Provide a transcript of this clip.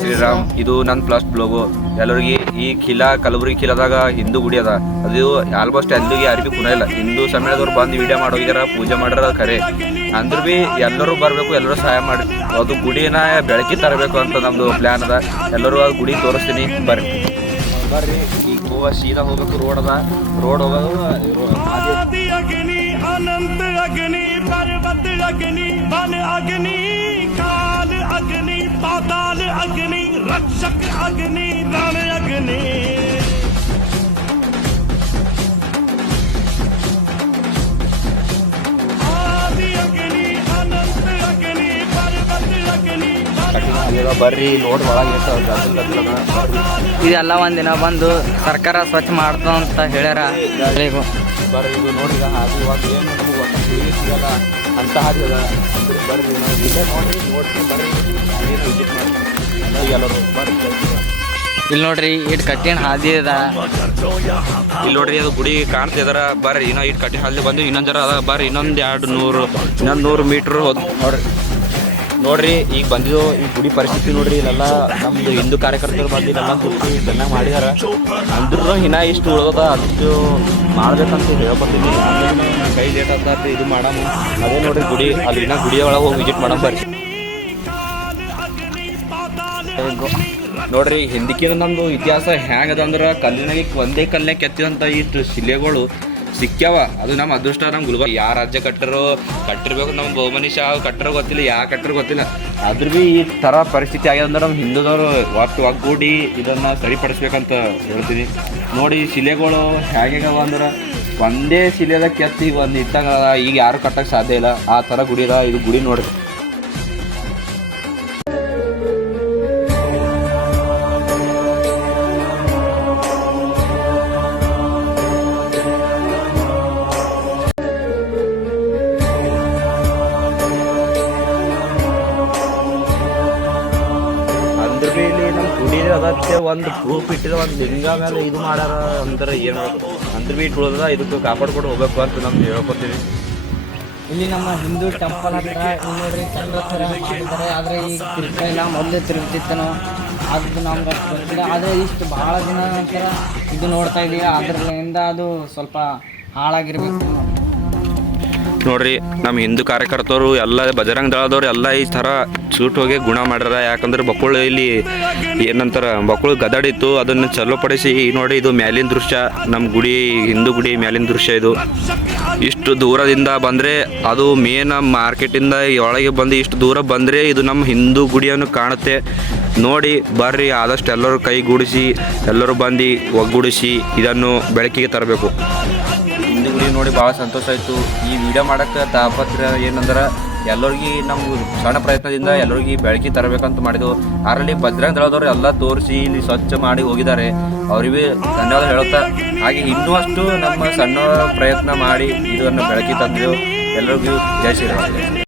ಶ್ರೀರಾಮ್ ಇದು ನನ್ನ ಪ್ಲಸ್ ಬ್ಲೋಗು ಎಲ್ಲರಿಗೆ ಈ ಖಿಲಾ ಕಲಬುರಗಿ ಖಿಲಾದಾಗ ಹಿಂದೂ ಗುಡಿ ಅದ ಅದು ಆಲ್ಮೋಸ್ಟ್ ಎಲ್ಲಿಗೆ ಯಾರಿಗೂ ಕುನ ಇಲ್ಲ ಹಿಂದೂ ಸಮೇಳದವ್ರು ಬಂದು ವಿಡಿಯೋ ಮಾಡೋಗ್ಯಾರ ಪೂಜೆ ಮಾಡ್ಯಾರ ಖರೆ ಅಂದ್ರೂ ಭೀ ಎಲ್ಲರೂ ಬರಬೇಕು ಎಲ್ಲರೂ ಸಹಾಯ ಮಾಡಿ ಅದು ಗುಡಿನ ಬೆಳಕಿ ತರಬೇಕು ಅಂತ ನಮ್ಮದು ಪ್ಲ್ಯಾನ್ ಅದ ಎಲ್ಲರೂ ಆ ಗುಡಿ ತೋರಿಸ್ತೀನಿ ಬರ್ರಿ ಈಗ ಗೋವಾ ಸೀದಾ ಹೋಗ್ಬೇಕು ರೋಡ್ ಅದ ರೋಡ್ ಹೋಗೋದು अनंत अग्नि पर्वत अग्नि वन अग्नि काल अग्नि पाताल अग्नि रक्षक अग्नि रण अग्नि आदि अग्नि अनंत अग्नि पर्वत अग्नि ಬರ್ರಿ ನೋಡ್ ಒಳಗೆ ಇದೆಲ್ಲ ಒಂದಿನ ಬಂದು ಸರ್ಕಾರ ಸ್ವಚ್ಛ ಮಾಡ್ತಂತ ಹೇಳ್ಯಾರ. ಬರ್ರಿ ಇದು ನೋಡಿ ಹಾಗೆ ಇವಾಗ ಏನು ನಮಗೆ ಒಟ್ಟು ಸಿಗಲ್ಲ ಅಂತ ಹಾಗೆ ಅದ ಅಂದ್ರೆ ಬರ್ರಿ ನಾವು ಇಲ್ಲೇ ನೋಡ್ತೀನಿ ಬರ್ರಿ ಏನು ವಿಸಿಟ್ ಮಾಡಿ ಎಲ್ಲರೂ ಬರ್ರಿ. ಇಲ್ಲಿ ನೋಡ್ರಿ ಇಟ್ ಕಟ್ಟಿನ ಹಾದಿ ಅದ. ಇಲ್ಲಿ ನೋಡ್ರಿ ಅದು ಗುಡಿ ಕಾಣ್ತಿದಾರ ಬರ್ರಿ ಇನ್ನೂ ಇಟ್ ಕಟ್ಟಿನ ಹಾದಿ ಬಂದು ಇನ್ನೊಂದು ಜರ ಅದ ಬರ್ರಿ ಇನ್ನೊಂದು 100 ಮೀಟ್ರ್ ಹೋದ್ ನೋಡ್ರಿ ಈಗ ಬಂದಿದ್ದು ಈ ಗುಡಿ ಪರಿಸ್ಥಿತಿ ನೋಡ್ರಿ ಇಲ್ಲೆಲ್ಲ ನಮ್ದು ಹಿಂದೂ ಕಾರ್ಯಕರ್ತರು ಬಂದು ಇಲ್ಲೆಲ್ಲ ಕೂತಿ ಚೆನ್ನಾಗಿ ಮಾಡಿದಾರ ಅಂದ್ರೂ ಇನ್ನ ಇಷ್ಟು ಉಳ್ದದ ಅಷ್ಟು ಮಾಡ್ಬೇಕಂತ ಹೇಳ್ಕೊತೀನಿ ಕೈ ಲೇಟ್ ಅಂತ ಇದು ಮಾಡಮ್ಮ ಅದೇ ನೋಡ್ರಿ ಗುಡಿ ಅಲ್ಲಿ ಇನ್ನ ಗುಡಿಯ ಒಳಗೆ ಹೋಗಿ ವಿಸಿಟ್ ಮಾಡಮ್ ಬರ್ರಿ. ನೋಡ್ರಿ ಹಿಂದಕ್ಕಿಂತ ನಮ್ದು ಇತಿಹಾಸ ಹೆಂಗದ ಅಂದ್ರೆ ಕಲ್ಲಿನಾಗ ಒಂದೇ ಕಲ್ಲೇ ಕೆತ್ತಿದಂಥ ಇಷ್ಟು ಶಿಲೆಗಳು ಸಿಕ್ಕ್ಯಾವ. ಅದು ನಮ್ಮ ಅದೃಷ್ಟ. ನಮ್ಮ ಗುಲ್ಬರ್ಗ ಯಾವ ರಾಜ್ಯ ಕಟ್ಟಿರ್ಬೇಕು ನಮ್ಮ ಬಹುಮನಿ ಶಾ ಕಟ್ಟರೋ ಗೊತ್ತಿಲ್ಲ ಯಾವ ಕಟ್ಟರು ಗೊತ್ತಿಲ್ಲ ಆದ್ರೂ ಭೀ ಈ ಥರ ಪರಿಸ್ಥಿತಿ ಆಗ್ಯದ ಅಂದ್ರೆ ನಮ್ಮ ಹಿಂದೂದವರು ಒಗ್ಗೂಡಿ ಇದನ್ನು ಸರಿಪಡಿಸ್ಬೇಕಂತ ಹೇಳ್ತೀನಿ. ನೋಡಿ ಶಿಲೆಗಳು ಹೇಗ್ಯಾವ ಅಂದ್ರೆ ಒಂದೇ ಶಿಲೆದ ಕೆತ್ತಿ ಒಂದು ಇಟ್ಟಾಗ ಈಗ ಯಾರು ಕಟ್ಟಕ್ಕೆ ಸಾಧ್ಯ ಇಲ್ಲ ಆ ಥರ ಗುಡಿ ಅದ. ಇದು ಗುಡಿ ನೋಡ್ರಿ ಅಂದ್ರೆ ಭೀ ಇಲ್ಲಿ ನಮ್ಮ ಗುಡಿ ಅದಕ್ಕೆ ಒಂದು ಪ್ರೂಫ್ ಇಟ್ಟಿದ ಒಂದು ಲಿಂಗ ಮೇಲೆ ಇದು ಮಾಡ್ಯಾರ ಅಂದ್ರೆ ಏನು ಅಂದ್ರೆ ಭೀ ಇಟ್ಟುಳದ ಇದಕ್ಕೆ ಕಾಪಾಡ್ಕೊಂಡು ಹೋಗ್ಬೇಕು ಅಂತ ನಮ್ಗೆ ಹೇಳ್ಕೊತೀವಿ. ಇಲ್ಲಿ ನಮ್ಮ ಹಿಂದೂ ಟೆಂಪಲ್ ಹತ್ರ ನೋಡ್ರಿ ಚಂದ್ರ ಥರ ಮಾಡಿದ್ದಾರೆ. ಆದರೆ ಈಗ ತಿರುಗ್ತಾ ಇಲ್ಲ, ಮೊದಲು ತಿರುಗ್ತಿತ್ತನೋ ಅದು ನಮ್ಗೆ ಅಷ್ಟು ಗೊತ್ತಿಲ್ಲ. ಆದರೆ ಇಷ್ಟು ಭಾಳ ದಿನ ನಂತರ ಇದು ನೋಡ್ತಾ ಇದ್ದೀವಿ. ಅದರಿಂದ ಅದು ಸ್ವಲ್ಪ ಹಾಳಾಗಿರ್ಬೇಕು. ನೋಡ್ರಿ ನಮ್ಮ ಹಿಂದೂ ಕಾರ್ಯಕರ್ತರು ಎಲ್ಲ ಬಜರಂಗ ದಳದವ್ರು ಎಲ್ಲ ಈ ಥರ ಸೂಟ್ ಹೋಗಿ ಗುಣ ಮಾಡ್ಯಾರ. ಯಾಕಂದ್ರೆ ಬಕ್ಕುಳು ಇಲ್ಲಿ ಏನಂತಾರೆ ಬಕ್ಕುಳು ಗದಡಿತ್ತು ಅದನ್ನು ಚಲೋಪಡಿಸಿ ನೋಡಿ ಇದು ಮ್ಯಾಲಿನ ದೃಶ್ಯ ನಮ್ಮ ಗುಡಿ ಹಿಂದೂ ಗುಡಿ ಮ್ಯಾಲಿನ ದೃಶ್ಯ. ಇದು ಇಷ್ಟು ದೂರದಿಂದ ಬಂದರೆ ಅದು ಮೇನ್ ಮಾರ್ಕೆಟಿಂದ ಒಳಗೆ ಬಂದು ಇಷ್ಟು ದೂರ ಬಂದರೆ ಇದು ನಮ್ಮ ಹಿಂದೂ ಗುಡಿಯನ್ನು ಕಾಣುತ್ತೆ. ನೋಡಿ ಬರ್ರಿ ಆದಷ್ಟು ಎಲ್ಲರೂ ಕೈಗೂಡಿಸಿ ಎಲ್ಲರೂ ಬಂದು ಒಗ್ಗೂಡಿಸಿ ಇದನ್ನು ಬೆಳಕಿಗೆ ತರಬೇಕು. ಹಿಂದೂ ಗುಡಿ ನೋಡಿ ಭಾಳ ಸಂತೋಷ ಆಯಿತು. ಈ ವಿಡಿಯೋ ಮಾಡೋಕ್ಕೆ ತಾಪತ್ರ ಏನಂದ್ರೆ ಎಲ್ಲರಿಗೂ ನಮ್ಮ ಸಣ್ಣ ಪ್ರಯತ್ನದಿಂದ ಎಲ್ಲರಿಗೂ ಬೆಳಕಿ ತರಬೇಕಂತ ಮಾಡಿದ್ವು. ಅದರಲ್ಲಿ ಬಜರಂಗ ದಳದವ್ರು ಎಲ್ಲ ತೋರಿಸಿ ಇಲ್ಲಿ ಸ್ವಚ್ಛ ಮಾಡಿ ಹೋಗಿದ್ದಾರೆ. ಅವ್ರಿಗೆ ಧನ್ಯವಾದ ಹೇಳುತ್ತಾ ಹಾಗೆ ಇನ್ನೂ ಅಷ್ಟು ನಮ್ಮ ಸಣ್ಣ ಪ್ರಯತ್ನ ಮಾಡಿ ಇದನ್ನು ಬೆಳಕಿ ತಂದೆವು. ಎಲ್ಲರಿಗೂ ಜೈ ಶ್ರೀರಾಮ್.